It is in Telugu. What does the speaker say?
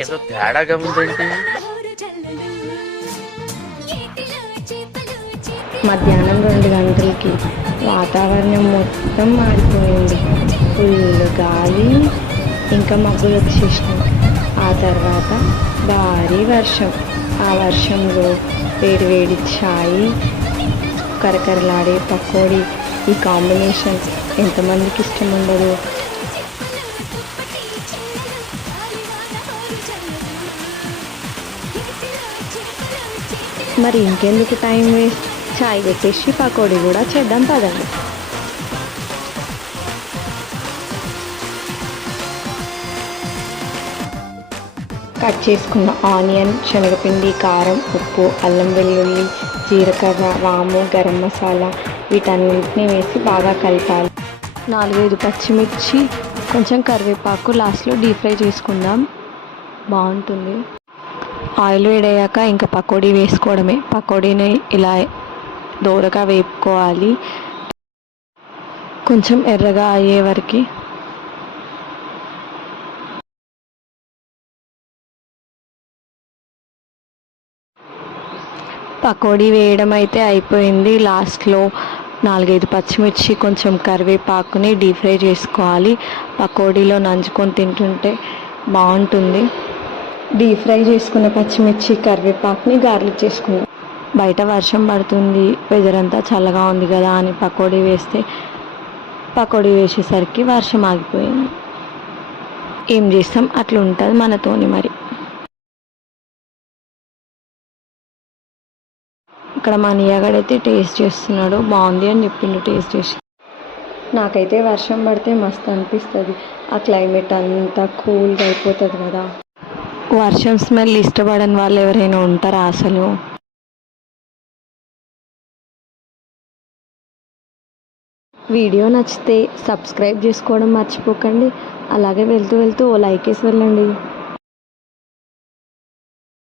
ఏదో తేడాగా ఉందండి. మధ్యాహ్నం 2 గంటలకి వాతావరణం మొత్తం మారిపోయింది. ఫుల్ గాలి, ఇంకా మబ్బులు వచ్చేసినాయి. ఆ తర్వాత భారీ వర్షం. ఆ వర్షంలో వేడి వేడి ఛాయ్, కరకరలాడే పకోడీ, ఈ కాంబినేషన్ ఎంతమందికి ఇష్టం ఉండదు. మరి ఇంకెందుకు టైం వేస్ట్, చాయ్ పెట్టేసి పకోడీ కూడా చేద్దాం పదండి. కట్ చేసుకున్న ఆనియన్, శనగపిండి, కారం, ఉప్పు, అల్లం వెల్లుల్లి, జీలకర్ర, వాము, గరం మసాలా వీటన్నింటినీ వేసి బాగా కలపాలి. 4-5 పచ్చిమిర్చి, కొంచెం కరివేపాకు లాస్ట్లో డీప్ ఫ్రై చేసుకుందాం, బాగుంటుంది. ఆయిల్ వేడయ్యాక ఇంకా పకోడీ వేసుకోవడమే. పకోడీని ఇలా దోరగా వేపుకోవాలి, కొంచెం ఎర్రగా అయ్యే వరకు. పకోడీ వేయడం అయితే అయిపోయింది. లాస్ట్లో 4-5 పచ్చిమిర్చి, కొంచెం కరివేపాకుని డీప్ ఫ్రై చేసుకోవాలి. పకోడీలో నంచుకొని తింటుంటే బాగుంటుంది. డీప్ ఫ్రై చేసుకున్న పచ్చిమిర్చి, కరివేపాకుని గార్లిక్ చేసుకుందాం. బయట వర్షం పడుతుంది, వెదర్ అంతా చల్లగా ఉంది కదా అని పకోడీ వేస్తే, పకోడీ వేసేసరికి వర్షం ఆగిపోయింది. ఏం చేస్తాం, అట్లా ఉంటుంది మనతోని. మరి ఇక్కడ మా నియాగడైతే టేస్ట్ చేస్తున్నాడు, బాగుంది అని చెప్పిండు టేస్ట్ చేసి. నాకైతే వర్షం పడితే మస్తు అనిపిస్తుంది. ఆ క్లైమేట్ అంతా కూల్గా అయిపోతుంది కదా. వర్షం స్మెల్ ఇష్టపడని వాళ్ళు ఎవరైనా ఉంటారా అసలు? వీడియో నచ్చితే సబ్స్క్రైబ్ చేసుకోవడం మర్చిపోకండి. అలాగే వెళ్తూ వెళ్తూ ఓ లైక్ వేసి వెళ్ళండి.